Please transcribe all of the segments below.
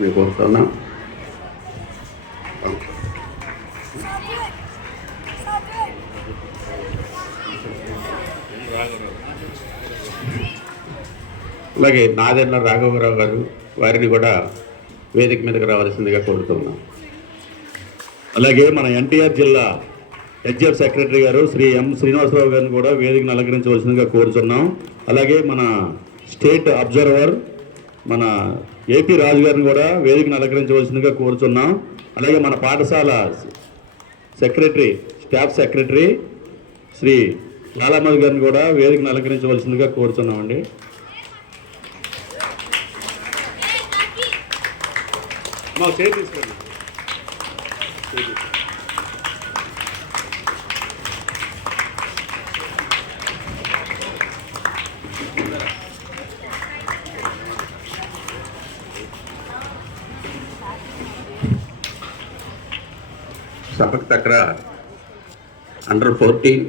మేము కోరుతున్నాం. అలాగే నాదెండ్ల రాఘవరావు గారు, వారిని కూడా వేదిక మీదకి రావాల్సిందిగా కోరుతున్నాం. అలాగే మన ఎన్టీఆర్ జిల్లా హెచ్ఎఫ్ సెక్రటరీ గారు శ్రీ ఎం శ్రీనివాసరావు గారిని కూడా వేదికను అలంకరించవలసిందిగా కోరుతున్నాం. అలాగే మన స్టేట్ అబ్జర్వర్ మన ఏపీ రాజు గారిని కూడా వేదికను అలంకరించవలసిందిగా కోరుతున్నాం. అలాగే మన పాఠశాల secretary, staff secretary Shri Lalamadhu గారిని కూడా వేదికను అలంకరించవలసిందిగా కోరుతున్నామండి. మా చేతి తీసుకోండి. సపక్ తక్రా అండర్-14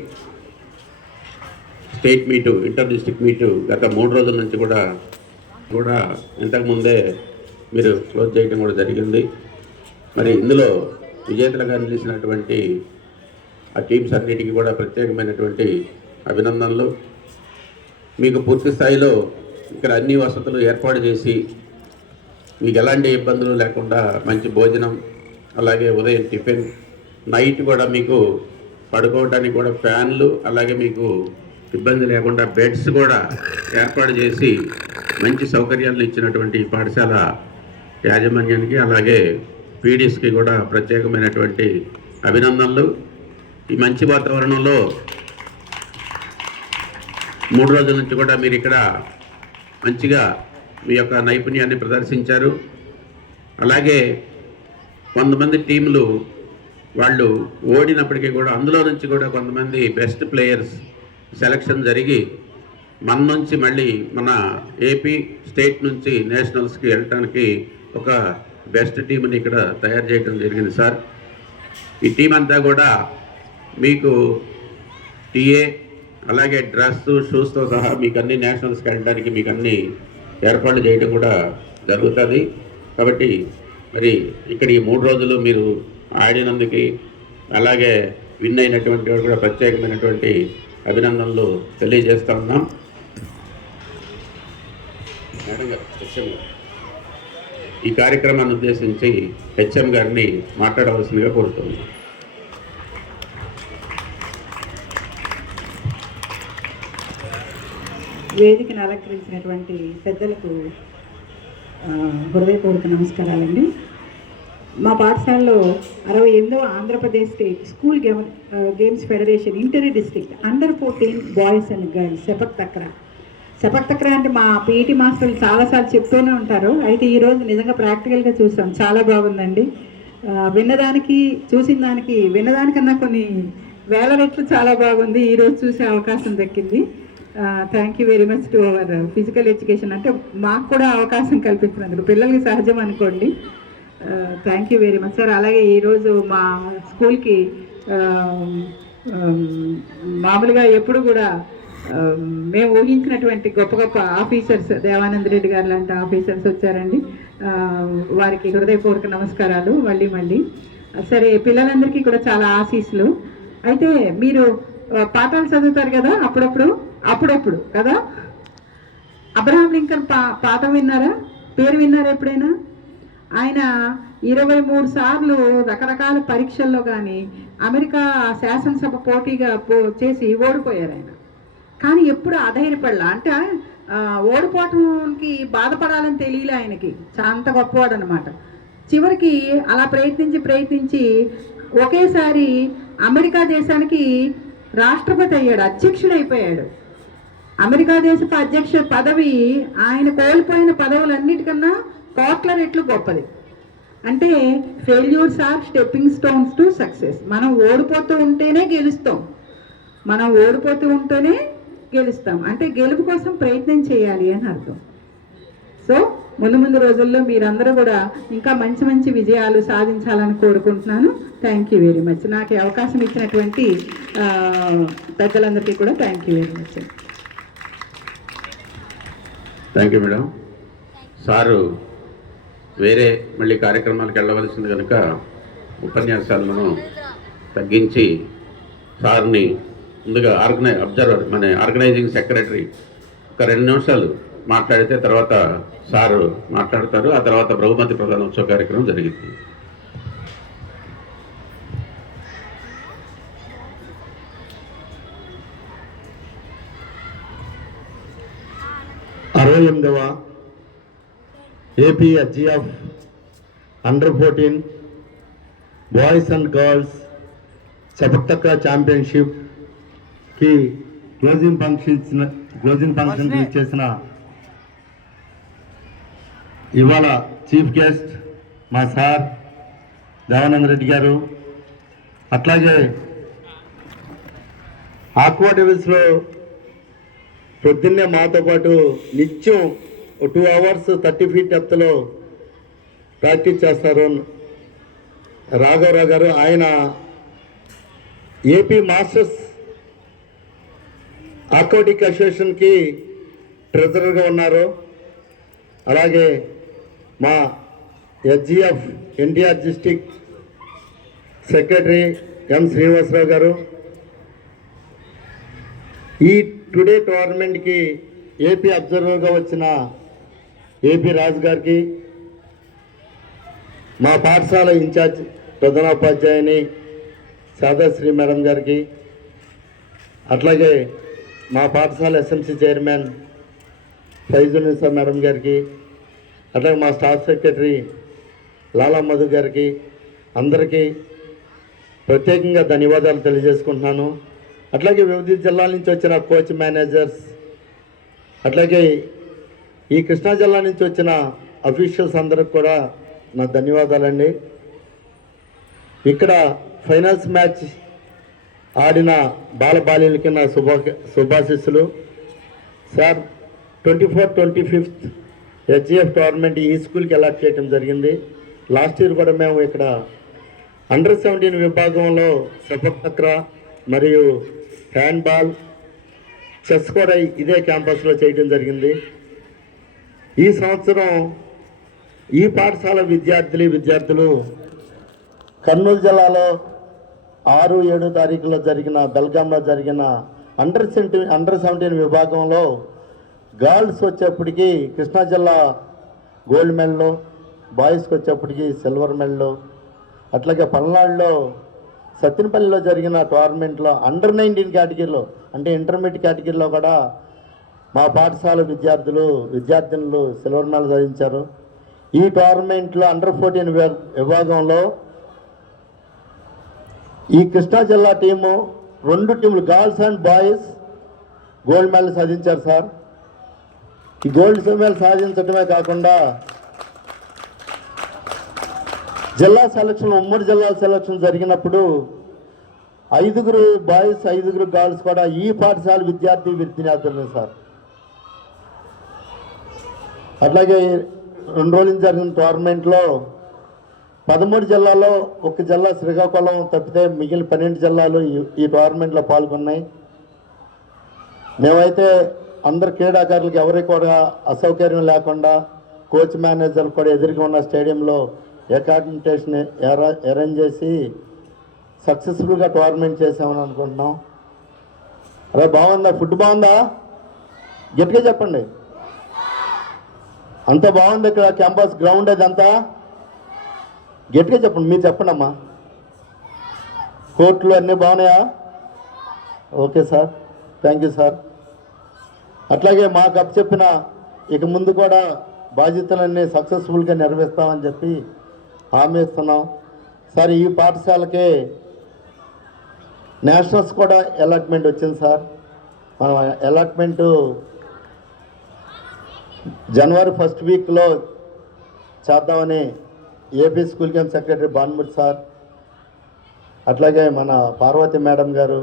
state meet, inter district meet గత 3 రోజుల నుంచి కూడా ఇంతకుముందే మీరు క్లోజ్ చేయడం కూడా జరిగింది. మరి ఇందులో విజేతలుగా నిలిచినటువంటి ఆ టీమ్స్ అన్నిటికీ కూడా ప్రత్యేకమైనటువంటి అభినందనలు. మీకు పూర్తి స్థాయిలో ఇక్కడ అన్ని వసతులు ఏర్పాటు చేసి మీకు ఎలాంటి ఇబ్బందులు లేకుండా మంచి భోజనం, అలాగే ఉదయం టిఫిన్, నైట్ కూడా మీకు పడుకోవడానికి కూడా ఫ్యాన్లు, అలాగే మీకు ఇబ్బంది లేకుండా బెడ్స్ కూడా ఏర్పాటు చేసి మంచి సౌకర్యాలను ఇచ్చినటువంటి పాఠశాల యాజమాన్యానికి, అలాగే పీడీస్కి కూడా ప్రత్యేకమైనటువంటి అభినందనలు. ఈ మంచి వాతావరణంలో 3 రోజుల నుంచి కూడా మీరు ఇక్కడ మంచిగా మీ యొక్క నైపుణ్యాన్ని ప్రదర్శించారు. అలాగే కొంతమంది టీంలు వాళ్ళు ఓడినప్పటికీ కూడా అందులో నుంచి కూడా కొంతమంది బెస్ట్ ప్లేయర్స్ సెలక్షన్ జరిగి మన నుంచి మళ్ళీ మన ఏపీ స్టేట్ నుంచి నేషనల్స్కి వెళ్ళటానికి ఒక బెస్ట్ టీంని ఇక్కడ తయారు చేయడం జరిగింది సార్. ఈ టీం అంతా కూడా మీకు టీఏ, అలాగే డ్రెస్, షూస్తో సహా మీకు అన్ని నేషనల్స్కి వెళ్ళడానికి మీకు అన్ని ఏర్పాట్లు చేయడం కూడా జరుగుతుంది. కాబట్టి మరి ఇక్కడ ఈ 3 రోజులు మీరు ఆడినందుకు, అలాగే విన్ అయినటువంటి కూడా ప్రత్యేకమైనటువంటి అభినందనలు తెలియజేస్తూ ఉన్నాం. ఈ కార్యక్రమాన్ని ఉద్దేశించి హెచ్ఎం గారిని మాట్లాడవలసిందిగా కోరుతున్నాం. వేదికను అలంకరించినటువంటి పెద్దలకు హృదయపూర్వక నమస్కారాలండి. మా పాఠశాలలో 68వ Andhra Pradesh state school games federation inter district అండర్-14 boys and girls sepak తక్రా అంటే మా పీఈటీ మాస్టర్లు చాలాసార్లు చెప్తూనే ఉంటారు. అయితే ఈరోజు నిజంగా ప్రాక్టికల్గా చూసాం, చాలా బాగుందండి. విన్నదానికన్నా కొన్ని వేల రెట్లు చాలా బాగుంది. ఈరోజు చూసే అవకాశం దక్కింది. Thank you very much to our physical education, అంటే మాకు కూడా అవకాశం కల్పించినందుకు. పిల్లలకి సహజం అనుకోండి. Thank you very much sir. అలాగే ఈరోజు మా స్కూల్కి మామూలుగా ఎప్పుడు కూడా మేము ఊహించినటువంటి గొప్ప గొప్ప ఆఫీసర్స్, దేవానంద రెడ్డి గారు లాంటి ఆఫీసర్స్ వచ్చారండి. వారికి హృదయపూర్వక నమస్కారాలు మళ్ళీ. సరే, పిల్లలందరికీ కూడా చాలా ఆశీస్సులు. అయితే మీరు పాఠాలు చదువుతారు కదా అప్పుడప్పుడు కదా. అబ్రహాం లింకన్ పాఠం విన్నారా? పేరు విన్నారా ఎప్పుడైనా? ఆయన 23 సార్లు రకరకాల పరీక్షల్లో కానీ అమెరికా శాసనసభ పోటీగా చేసి ఓడిపోయారు ఆయన. కానీ ఎప్పుడు అధైర్యపడలా, అంటే ఓడిపోవటానికి బాధపడాలని తెలియలే ఆయనకి. అంత గొప్పవాడు అనమాట. చివరికి అలా ప్రయత్నించి ఒకేసారి అమెరికా దేశానికి రాష్ట్రపతి అయ్యాడు, అధ్యక్షుడైపోయాడు. అమెరికా దేశపు అధ్యక్ష పదవి ఆయన కోల్పోయిన పదవులన్నిటికన్నా కోట్ల రెట్లు గొప్పది. అంటే failures are stepping stones to success. మనం ఓడిపోతూ ఉంటేనే గెలుస్తాం. అంటే గెలుపు కోసం ప్రయత్నం చేయాలి అని అర్థం. సో ముందు రోజుల్లో మీరందరూ కూడా ఇంకా మంచి విజయాలు సాధించాలని కోరుకుంటున్నాను. Thank you very much. నాకు అవకాశం ఇచ్చినటువంటి పెద్దలందరికీ కూడా thank you very much. Thank you madam. Sir వేరే మళ్ళీ కార్యక్రమాలకు వెళ్ళవలసింది కనుక ఉపన్యాసాలను తగ్గించి సార్ని ముందుగా అబ్జర్వర్ మన ఆర్గనైజింగ్ సెక్రటరీ ఒక 2 నిమిషాలు మాట్లాడితే తర్వాత సారు మాట్లాడతారు. ఆ తర్వాత బహుమతి ప్రదానోత్సవ కార్యక్రమం జరిగింది. ఏపీ హెచ్జిఎఫ్ అండర్-14 బాయ్స్ అండ్ గర్ల్స్ చపట్టక్క ఛాంపియన్షిప్కి క్లోజింగ్ ఫంక్షన్ ఇచ్చేసిన ఇవాళ చీఫ్ గెస్ట్ మా సార్ దేవానంద రెడ్డి గారు, అట్లాగే ఆక్వా డెవిల్స్లో పొద్దున్నే మాతో పాటు నిత్యం 2 hours 30 feet డెప్త్లో ప్రాక్టీస్ చేస్తారు రాఘవరావు గారు. ఆయన ఏపీ మాస్టర్స్ ఆక్వాటిక్ అసోసియేషన్కి ట్రెజరర్గా ఉన్నారు. అలాగే మా HGF NTR district secretary M Srinivasarao గారు. ఈ టుడే టోర్నమెంట్కి ఏపీ అబ్జర్వర్గా వచ్చిన ఏపీ రాజు గారికి, మా పాఠశాల ఇన్ఛార్జ్ ప్రధానోపాధ్యాయుని సాదాశ్రీ మేడం గారికి, అట్లాగే మా పాఠశాల ఎస్ఎంసీ చైర్మన్ ఫైజునిసా మేడం గారికి, అట్లాగే మా స్టాఫ్ సెక్రటరీ లాలా మధు గారికి, అందరికీ ప్రత్యేకంగా ధన్యవాదాలు తెలియజేసుకుంటున్నాను. అట్లాగే వివిధ జిల్లాల నుంచి వచ్చిన కోచ్ మేనేజర్స్, అట్లాగే ఈ కృష్ణా జిల్లా నుంచి వచ్చిన అఫీషియల్స్ అందరికి కూడా నా ధన్యవాదాలండి. ఇక్కడ ఫైనల్స్ మ్యాచ్ ఆడిన బాలబాలిలకి నా శుభాశీస్సులు. సార్ 24-25 హెచ్జిఎఫ్ టోర్నమెంట్ ఈ స్కూల్కి అలాట్ చేయడం జరిగింది. లాస్ట్ ఇయర్ కూడా మేము ఇక్కడ అండర్-17 విభాగంలో సపక్ర మరియు హ్యాండ్బాల్, చెస్ కూడా ఇదే క్యాంపస్లో చేయడం జరిగింది. ఈ సంవత్సరం ఈ పాఠశాల విద్యార్థులు కర్నూలు జిల్లాలో 6-7 తారీఖులో జరిగిన బెల్గాంలో జరిగిన అండర్-17 విభాగంలో గర్ల్స్ వచ్చేప్పటికి కృష్ణా జిల్లా గోల్డ్ మెడల్, బాయ్స్కి వచ్చేప్పటికి సిల్వర్ మెడల్, అట్లాగే పల్నాడులో సత్తినపల్లిలో జరిగిన టోర్నమెంట్లో అండర్-19 కేటగిరీలో అంటే ఇంటర్మీడియట్ కేటగిరీలో కూడా మా పాఠశాల విద్యార్థినులు సిల్వర్ మెడల్ సాధించారు. ఈ టోర్నమెంట్లో అండర్-14 విభాగంలో ఈ కృష్ణా జిల్లా టీము 2 టీములు girls and boys gold medal సాధించారు సార్. ఈ గోల్డ్ మెడల్ సాధించడమే కాకుండా జిల్లా సెలక్షన్, ఉమ్మడి జిల్లా సెలక్షన్ జరిగినప్పుడు 5 బాయ్స్ 5 గర్ల్స్ కూడా ఈ పాఠశాల విద్యార్థులు సార్. అట్లాగే 2 రోజులు జరిగిన టోర్నమెంట్లో 13 జిల్లాల్లో 1 జిల్లా శ్రీకాకుళం తప్పితే మిగిలిన 12 జిల్లాలు ఈ టోర్నమెంట్లో పాల్గొన్నాయి. మేమైతే అందరు క్రీడాకారులకు ఎవరికి కూడా అసౌకర్యం లేకుండా కోచ్ మేనేజర్ కూడా ఎదురుగా ఉన్న స్టేడియంలో అకామిడేషన్ అరేంజ్ చేసి సక్సెస్ఫుల్గా టోర్నమెంట్ చేసామని అనుకుంటున్నాం. అరే బాగుందా? ఫుడ్ బాగుందా? గట్టిగా చెప్పండి. అంత బాగుంది ఇక్కడ క్యాంపస్ గ్రౌండ్ అదంతా? గట్టిగా చెప్పండి. మీరు చెప్పండి అమ్మా. కోర్టులు అన్నీ బాగున్నాయా? Okay sir, thank you sir. అట్లాగే మాకు అప్పచెప్పిన ఇక ముందు కూడా బాధ్యతలన్నీ సక్సెస్ఫుల్గా నెరవేరుస్తామని చెప్పి హామీ ఇస్తున్నాం సార్. ఈ పాఠశాలకి నేషనల్స్ కూడా అలాట్మెంట్ వచ్చింది సార్. మనం అలాట్మెంటు జనవరి 1st వీక్లో చేద్దామని AP school camp secretary Bhanumurthy sir, అట్లాగే మన పార్వతి మేడం గారు,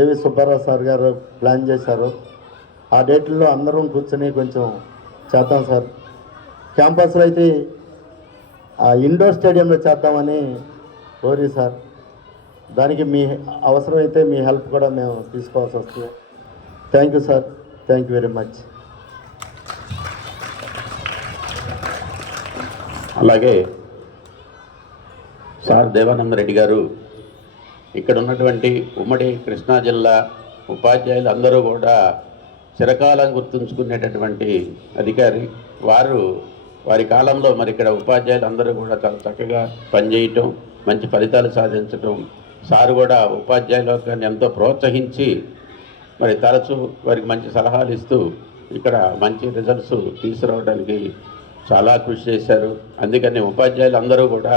ఏవి సుబ్బారావు సార్ గారు ప్లాన్ చేశారు. ఆ డేట్లో అందరం కూర్చొని కొంచెం చేద్దాం సార్. క్యాంపస్లో అయితే ఇండోర్ స్టేడియంలో చేద్దామని కోరి సార్. దానికి మీ అవసరమైతే మీ హెల్ప్ కూడా మేము తీసుకోవాల్సి వస్తుంది. Thank you sir, thank you very much. అలాగే సార్ దేవానంద రెడ్డి గారు ఇక్కడ ఉన్నటువంటి ఉమ్మడి కృష్ణా జిల్లా ఉపాధ్యాయులు అందరూ కూడా చిరకాలం గుర్తుంచుకునేటటువంటి అధికారి. వారి కాలంలో మరి ఇక్కడ ఉపాధ్యాయులు అందరూ కూడా చాలా చక్కగా పనిచేయటం, మంచి ఫలితాలు సాధించటం, సారు కూడా ఉపాధ్యాయులను ఎంతో ప్రోత్సహించి మరి తరచూ వారికి మంచి సలహాలు ఇస్తూ ఇక్కడ మంచి రిజల్ట్స్ తీసుకురావడానికి చాలా కృషి చేశారు. అందుకని ఉపాధ్యాయులు అందరూ కూడా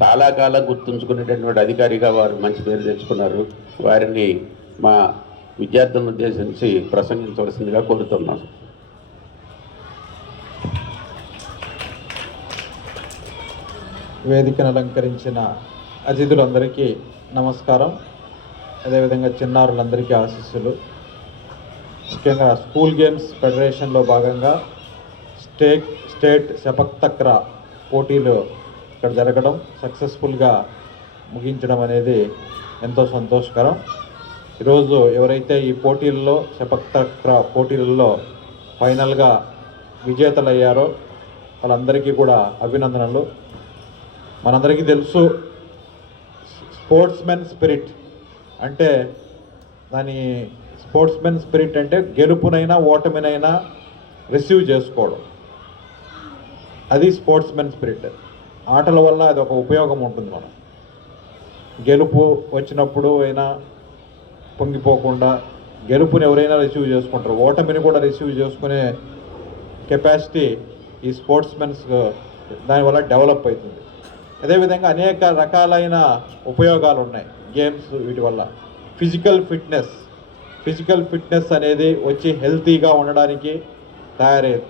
చాలా కాలం గుర్తుంచుకునేటటువంటి అధికారిగా వారు మంచి పేరు తెచ్చుకున్నారు. వారిని మా విద్యార్థులను ఉద్దేశించి ప్రసంగించవలసిందిగా కోరుతున్నాను. వేదికను అలంకరించిన అతిథులందరికీ నమస్కారం. అదేవిధంగా చిన్నారులందరికీ ఆశీస్సులు. ముఖ్యంగా స్కూల్ గేమ్స్ ఫెడరేషన్లో భాగంగా స్టేట్ సెపక్ తక్రా పోటీలు ఇక్కడ జరగడం, సక్సెస్ఫుల్గా ముగించడం అనేది ఎంతో సంతోషకరం. ఈరోజు ఎవరైతే ఈ పోటీల్లో సెపక్ తక్రా పోటీలలో ఫైనల్గా విజేతలయ్యారో వాళ్ళందరికీ కూడా అభినందనలు. మనందరికీ తెలుసు స్పోర్ట్స్మెన్ స్పిరిట్ అంటే స్పోర్ట్స్మెన్ స్పిరిట్ అంటే గెలుపునైనా ఓటమినైనా రిసీవ్ చేసుకోవడం, అది స్పోర్ట్స్మెన్ స్పిరిట్. ఆటల వల్ల అది ఒక ఉపయోగం ఉంటుంది. మనం గెలుపు వచ్చినప్పుడు అయినా పొంగిపోకుండా గెలుపుని ఎవరైనా రిసీవ్ చేసుకుంటారు, ఓటమిని కూడా రిసీవ్ చేసుకునే కెపాసిటీ ఈ స్పోర్ట్స్మెన్స్ దానివల్ల డెవలప్ అవుతుంది. అదేవిధంగా అనేక రకాలైన ఉపయోగాలు ఉన్నాయి గేమ్స్ వీటి వల్ల. ఫిజికల్ ఫిట్నెస్ అనేది వచ్చి హెల్తీగా ఉండడానికి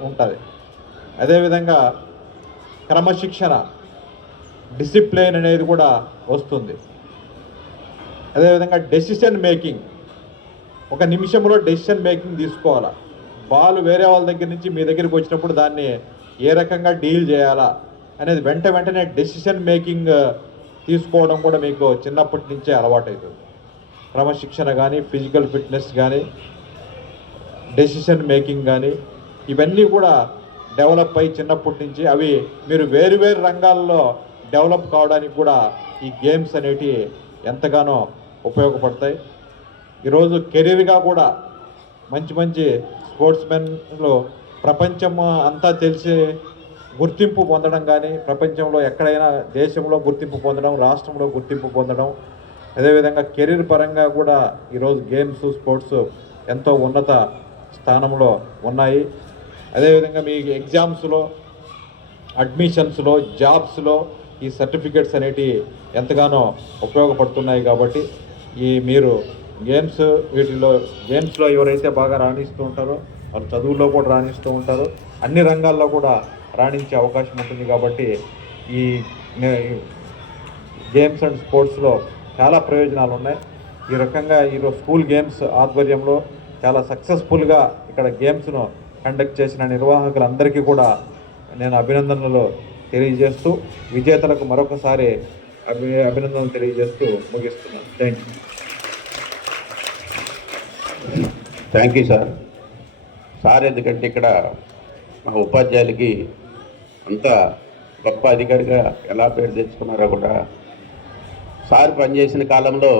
ఉంటుంది. అదేవిధంగా క్రమశిక్షణ, డిసిప్లిన్ అనేది కూడా వస్తుంది. అదేవిధంగా డెసిషన్ మేకింగ్, ఒక నిమిషంలో డెసిషన్ మేకింగ్ తీసుకోవాలా. బాల్ వేరే వాళ్ళ దగ్గర నుంచి మీ దగ్గరికి వచ్చినప్పుడు దాన్ని ఏ రకంగా డీల్ చేయాలా అనేది వెంటనే డెసిషన్ మేకింగ్ తీసుకోవడం కూడా మీకు చిన్నప్పటి నుంచే అలవాటవుతుంది. క్రమశిక్షణ కానీ, ఫిజికల్ ఫిట్నెస్ కానీ, డెసిషన్ మేకింగ్ కానీ, ఇవన్నీ కూడా డెవలప్ అయ్యి చిన్నప్పటి నుంచి అవి మీరు వేరు రంగాల్లో డెవలప్ కావడానికి కూడా ఈ గేమ్స్ అనేటివి ఎంతగానో ఉపయోగపడతాయి. ఈరోజు కెరీర్గా కూడా మంచి స్పోర్ట్స్మెన్లు ప్రపంచం అంతా తెలిసి గుర్తింపు పొందడం కానీ, ప్రపంచంలో ఎక్కడైనా దేశంలో గుర్తింపు పొందడం, రాష్ట్రంలో గుర్తింపు పొందడం, అదేవిధంగా కెరీర్ పరంగా కూడా ఈరోజు గేమ్స్, స్పోర్ట్స్ ఎంతో ఉన్నత స్థానంలో ఉన్నాయి. అదేవిధంగా మీ ఎగ్జామ్స్లో, అడ్మిషన్స్లో, జాబ్స్లో ఈ సర్టిఫికెట్స్ అనేటివి ఎంతగానో ఉపయోగపడుతున్నాయి. కాబట్టి మీరు గేమ్స్లో ఎవరైతే బాగా రాణిస్తూ ఉంటారో వాళ్ళు చదువుల్లో కూడా రాణిస్తూ ఉంటారు, అన్ని రంగాల్లో కూడా రాణించే అవకాశం ఉంటుంది. కాబట్టి ఈ గేమ్స్ అండ్ స్పోర్ట్స్లో చాలా ప్రయోజనాలు ఉన్నాయి. ఈ రకంగా ఈరోజు స్కూల్ గేమ్స్ ఆధ్వర్యంలో చాలా సక్సెస్ఫుల్గా ఇక్కడ గేమ్స్ను కండక్ట్ చేసిన నిర్వాహకులందరికీ కూడా నేను అభినందనలు తెలియజేస్తూ, విజేతలకు మరొకసారి అభినందనలు తెలియజేస్తూ ముగిస్తున్నాను. Thank you sir. ఎందుకంటే ఇక్కడ మా ఉపాధ్యాయులకి అంత గొప్ప అధికారిగా ఎలా పేరు తెచ్చుకున్నారో కూడా సార్ పనిచేసిన కాలంలో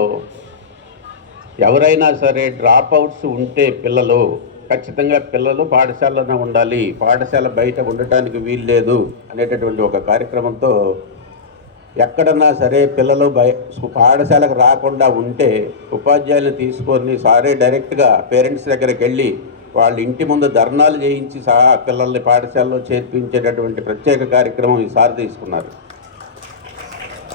ఎవరైనా సరే డ్రాప్ అవుట్స్ ఉంటే ఖచ్చితంగా పిల్లలు పాఠశాలలోనే ఉండాలి, పాఠశాల బయట ఉండటానికి వీల్లేదు అనేటటువంటి ఒక కార్యక్రమంతో ఎక్కడన్నా సరే పిల్లలు పాఠశాలకు రాకుండా ఉంటే ఉపాధ్యాయులను తీసుకొని సారే డైరెక్ట్గా పేరెంట్స్ దగ్గరికి వెళ్ళి వాళ్ళ ఇంటి ముందు ధర్నాలు చేయించి పిల్లల్ని పాఠశాలలో చేర్పించేటటువంటి ప్రత్యేక కార్యక్రమం ఈసారి తీసుకున్నారు.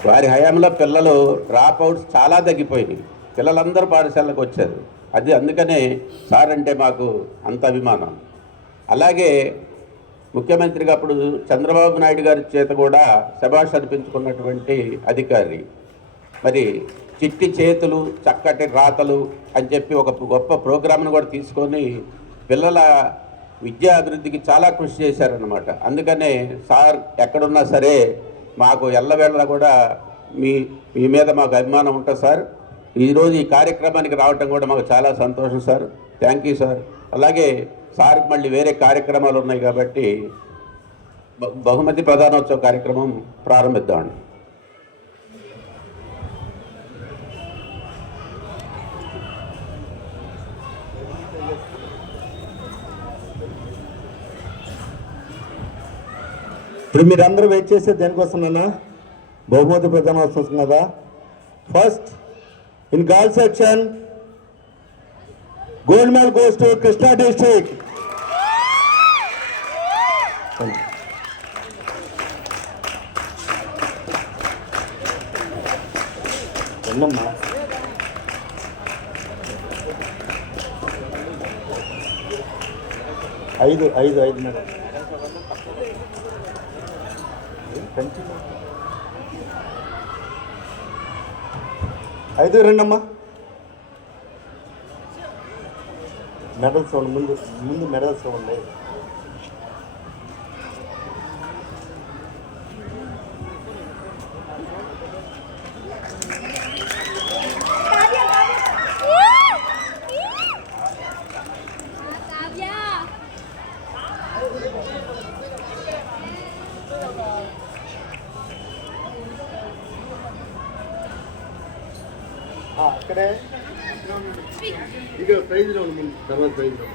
వారి హయాంలో పిల్లలు డ్రాప్ అవుట్స్ చాలా తగ్గిపోయినాయి, పిల్లలందరూ పాఠశాలకు వచ్చారు. అందుకనే సార్ అంటే మాకు అంత అభిమానం. అలాగే ముఖ్యమంత్రిగా అప్పుడు చంద్రబాబు నాయుడు గారి చేత కూడా శభాష్ అనిపించుకున్నటువంటి అధికారి. మరి చిట్టి చేతులు చక్కటి రాతలు అని చెప్పి ఒక గొప్ప ప్రోగ్రామ్ను కూడా తీసుకొని పిల్లల విద్యా అభివృద్ధికి చాలా కృషి చేశారన్నమాట. అందుకనే సార్ ఎక్కడున్నా సరే మాకు ఎల్లవేళ కూడా మీ మీద మాకు అభిమానం ఉంటుంది సార్. ఈరోజు ఈ కార్యక్రమానికి రావటం కూడా మాకు చాలా సంతోషం సార్. Thank you sir. అలాగే సార్కి మళ్ళీ వేరే కార్యక్రమాలు ఉన్నాయి కాబట్టి బహుమతి ప్రధానోత్సవ కార్యక్రమం ప్రారంభిద్దామండి. ఇప్పుడు మీరందరూ వెయిట్ చేసే దేనికోసమన్నా బహుమతి ప్రధానోత్సవం కదా. First in girl section gold medal goes to Krishna district. రెండమ్మా. ఐదు మేడం. ఐదు రెండమ్మా. మెడల్స్ ముందు మెడల్స్ ఉన్నాయి. అక్కడే ఇక ప్రైజ్లో ఉంది తర్వాత ప్రైజ్లో